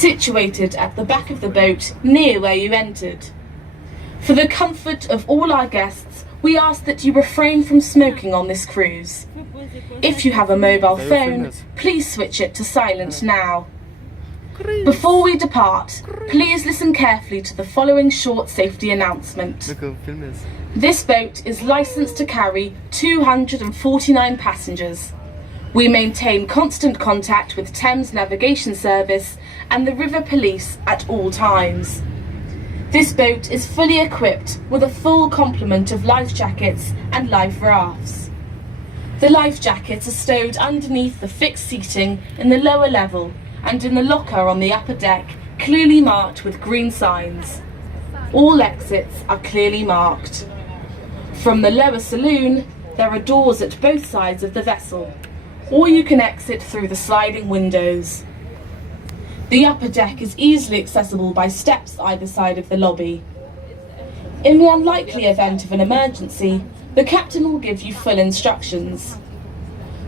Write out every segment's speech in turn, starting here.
situated at the back of the boat near where you entered. For the comfort of all our guests, we ask that you refrain from smoking on this cruise. If you have a mobile phone, please switch it to silent now. Before we depart, please listen carefully to the following short safety announcement. This boat is licensed to carry 249 passengers. We maintain constant contact with Thames Navigation Service and the River Police at all times. This boat is fully equipped with a full complement of life jackets and life rafts. The life jackets are stowed underneath the fixed seating in the lower level and in the locker on the upper deck, clearly marked with green signs. All exits are clearly marked. From the lower saloon, there are doors at both sides of the vessel, or you can exit through the sliding windows. The upper deck is easily accessible by steps either side of the lobby. In the unlikely event of an emergency, the captain will give you full instructions.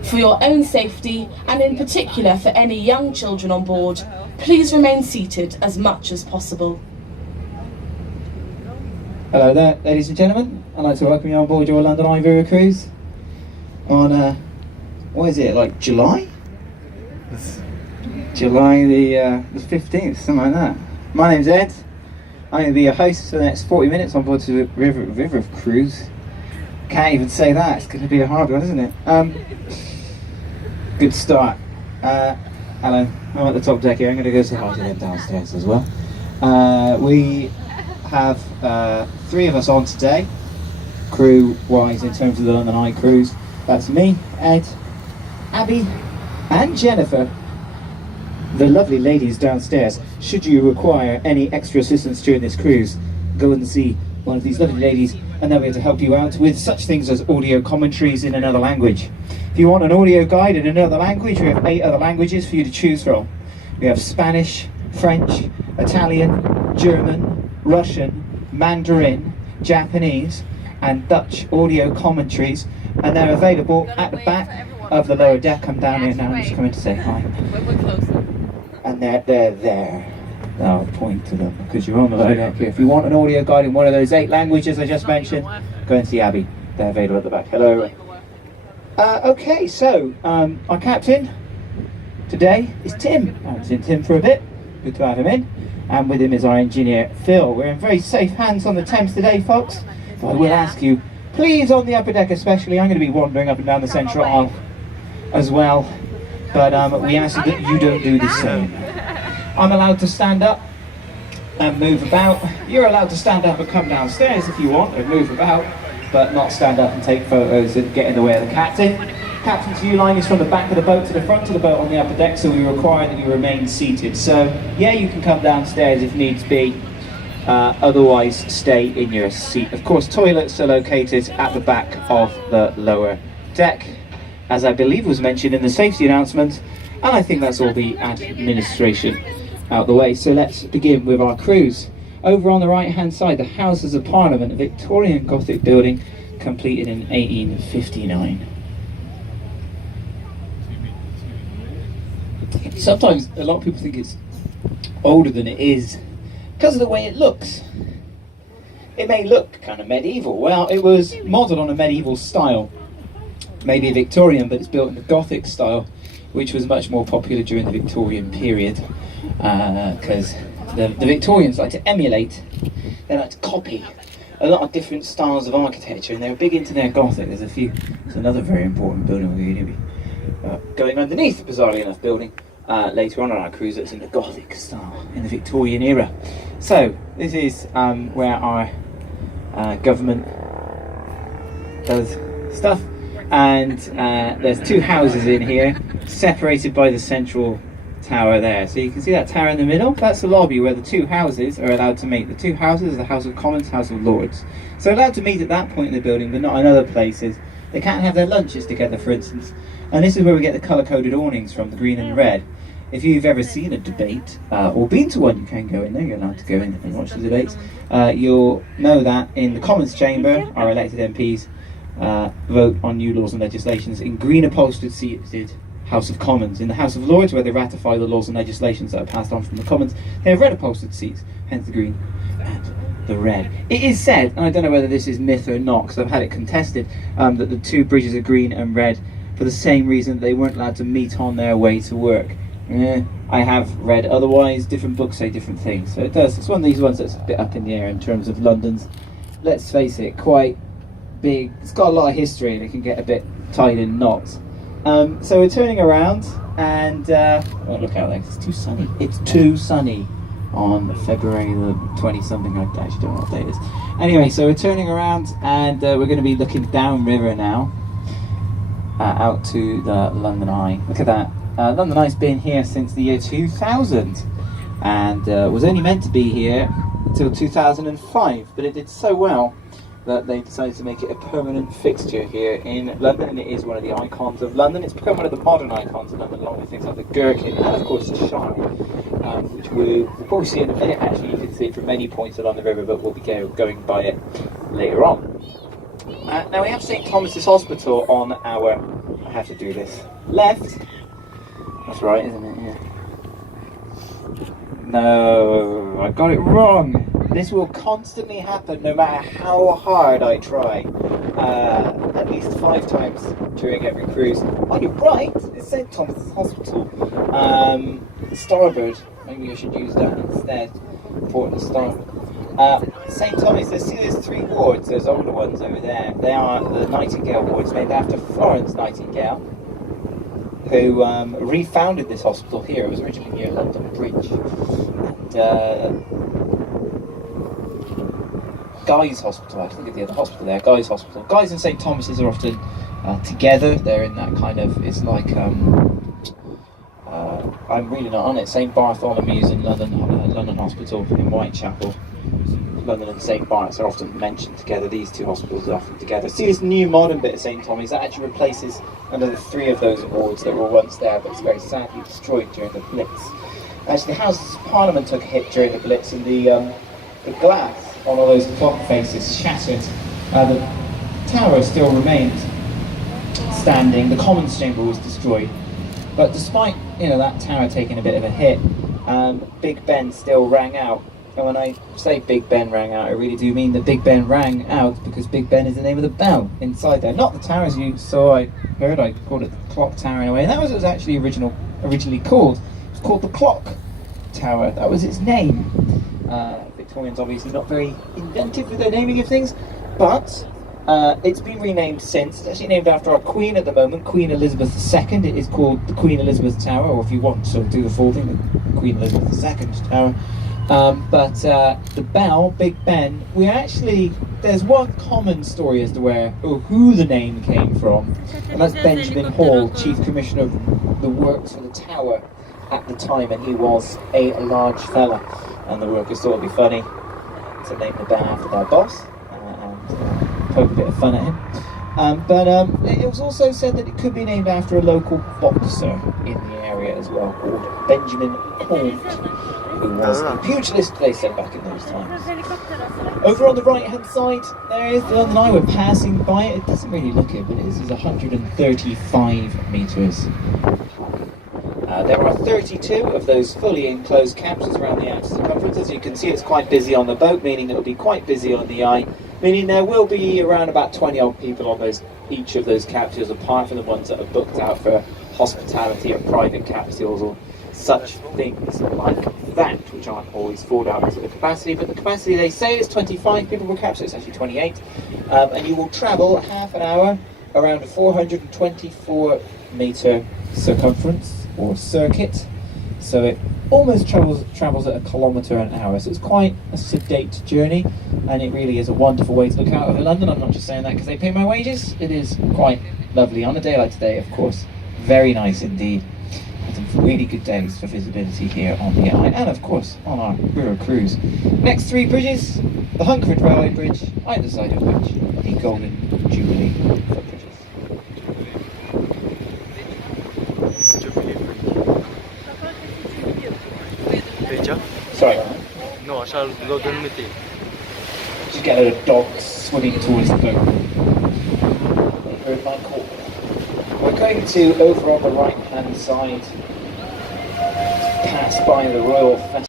For your own safety, and in particular for any young children on board, please remain seated as much as possible. Hello there, ladies and gentlemen. I'd like to welcome you on board your London Eye cruise on, what is it, like July? July the 15th, something like that. My name's Ed. I'm going to be your host for the next 40 minutes on board the River cruise. Can't even say that, it's going to be a hard one, isn't it? Good start. Hello, I'm at the top deck here. I'm going to go say hi to them downstairs as well. We have 3 of us on today, crew-wise, in terms of the London Eye cruise. That's me, Ed, Abby, and Jennifer. The lovely ladies downstairs. Should you require any extra assistance during this cruise, go and see one of these lovely ladies, and they'll be able to help you out with such things as audio commentaries in another language. If you want an audio guide in another language, we have 8 other languages for you to choose from. We have Spanish, French, Italian, German, Russian, Mandarin, Japanese, and Dutch audio commentaries, and they're available at the back of the lower deck. I'm down here now, I'm just coming to say hi. And they're there. I'll point to them because you're on the lower deck here. If you want an audio guide in one of those 8 languages I just mentioned, go and see Abby. They're available at the back. Hello. Okay, so our captain today is Tim. I haven't seen Tim for a bit. Good to have him in. And with him is our engineer Phil. We're in very safe hands on the Thames today, folks. But I will ask you, please, on the upper deck especially, I'm going to be wandering up and down the central aisle as well. But we ask that you don't do the same. I'm allowed to stand up and move about. You're allowed to stand up and come downstairs if you want and move about, but not stand up and take photos and get in the way of the captain. Captain's view line is from the back of the boat to the front of the boat on the upper deck, so we require that you remain seated. So yeah, you can come downstairs if needs be, otherwise stay in your seat. Of course, toilets are located at the back of the lower deck, as I believe was mentioned in the safety announcement, and I think that's all the administration out the way. So let's begin with our cruise. Over on the right hand side, the Houses of Parliament, a Victorian Gothic building completed in 1859. Sometimes a lot of people think it's older than it is because of the way it looks. It may look kind of medieval. Well, it was modelled on a medieval style, maybe a Victorian, but it's built in the Gothic style, which was much more popular during the Victorian period, because the Victorians like to emulate, they like to copy a lot of different styles of architecture, and they were big into their Gothic. There's another very important building we're going to be going underneath, bizarrely enough, building later on our cruise that's in the Gothic style, in the Victorian era. So this is where our government does stuff, and there's 2 houses in here separated by the central tower there. So you can see that tower in the middle, that's the lobby where the 2 houses are allowed to meet. The 2 houses are the House of Commons, House of Lords. So they're allowed to meet at that point in the building, but not in other places. They can't have their lunches together, for instance. And this is where we get the colour-coded awnings from, the green and red. If you've ever seen a debate, or been to one, you can go in there, you're allowed to go in and watch the debates. You'll know that in the Commons Chamber, our elected MPs vote on new laws and legislations in green upholstered seated House of Commons. In the House of Lords, where they ratify the laws and legislations that are passed on from the Commons, they have red upholstered seats, hence the green and the red. It is said, and I don't know whether this is myth or not, because I've had it contested, that the two bridges are green and red for the same reason they weren't allowed to meet on their way to work. I have read otherwise, different books say different things, so it's one of these ones that's a bit up in the air in terms of London's, let's face it, quite big. It's got a lot of history and it can get a bit tied in knots. So we're turning around and oh, look out there, it's too sunny. It's too sunny on February the 20-something, I actually don't know what day it is. Anyway, so we're turning around and we're going to be looking downriver now, out to the London Eye. Look at that. London Eye's been here since the year 2000 and was only meant to be here until 2005, but it did so well that they decided to make it a permanent fixture here in London, and it is one of the icons of London. It's become one of the modern icons of London, along with things like the Gherkin and of course the Shire, which we'll probably see in a minute. Actually, you can see it from many points along the river, but we'll be going by it later on. Now we have St Thomas's Hospital on our, I have to do this, left. That's right, isn't it? Yeah. No, I got it wrong. This will constantly happen no matter how hard I try. At least 5 times during every cruise. Oh, you're right, it's St Thomas's Hospital. Starboard, maybe I should use that instead. Port and starboard. St Thomas, there's 3 wards, those older ones over there. They are the Nightingale wards, named after Florence Nightingale, who refounded this hospital here. It was originally near London Bridge. And, Guy's Hospital, I think of the other hospital there, Guy's Hospital. Guy's and St Thomas's are often together. They're in that kind of, it's like, I'm really not on it, St Bartholomew's in London Hospital in Whitechapel. London and St Bart's are often mentioned together. These 2 hospitals are often together. See this new modern bit of St Thomas that actually replaces another 3 of those wards that were once there, but it's very sadly destroyed during the Blitz. Actually, the Houses of Parliament took a hit during the Blitz, and the glass on all those clock faces shattered. The tower still remained standing. The Commons Chamber was destroyed, but despite that tower taking a bit of a hit, Big Ben still rang out. And when I say Big Ben rang out, I really do mean that Big Ben rang out, because Big Ben is the name of the bell inside there. Not the tower as you saw, I called it the clock tower in a way. And that was what it was actually originally called. It was called the clock tower. That was its name. Victorians obviously not very inventive with their naming of things, but it's been renamed since. It's actually named after our Queen at the moment, Queen Elizabeth II. It is called the Queen Elizabeth Tower, or if you want to do the full thing, the Queen Elizabeth II Tower. But the bell, Big Ben, there's one common story as to who the name came from, and that's Benjamin Hall, Chief Commissioner of the Works for the Tower at the time, and he was a large fella, and the workers thought it'd be funny to name the bell after their boss, and poke a bit of fun at him. But it was also said that it could be named after a local boxer in the area as well, called Benjamin Holt, who was a pugilist, they said, back in those times. Over on the right hand side, there is the London Eye. We're passing by it. It doesn't really look it, but it is 135 metres. There are 32 of those fully enclosed capsules around the outer circumference. As you can see, it's quite busy on the boat, meaning it'll be quite busy on the Eye, meaning there will be around about 20 odd people on each of those capsules, apart from the ones that are booked out for hospitality or private capsules or such things like that, which aren't always full out to the capacity, but the capacity they say is 25 people per capsule. It's actually 28, and you will travel half an hour around a 424 metre circumference or circuit, so it almost travels at a kilometre an hour, so it's quite a sedate journey, and it really is a wonderful way to look out over London. I'm not just saying that because they pay my wages. It is quite lovely on a day like today, of course. Very nice indeed. Some really good days for visibility here on the Eye, and of course on our river cruise. Next 3 bridges, the Hungerford Railway Bridge, either side of which the Golden Jubilee footbridges. Sorry about that. No, I shall go down with it. Just get a load of dogs swimming towards the boat. They heard my call. We're going to, over on the right hand side, pass by the Royal Festival.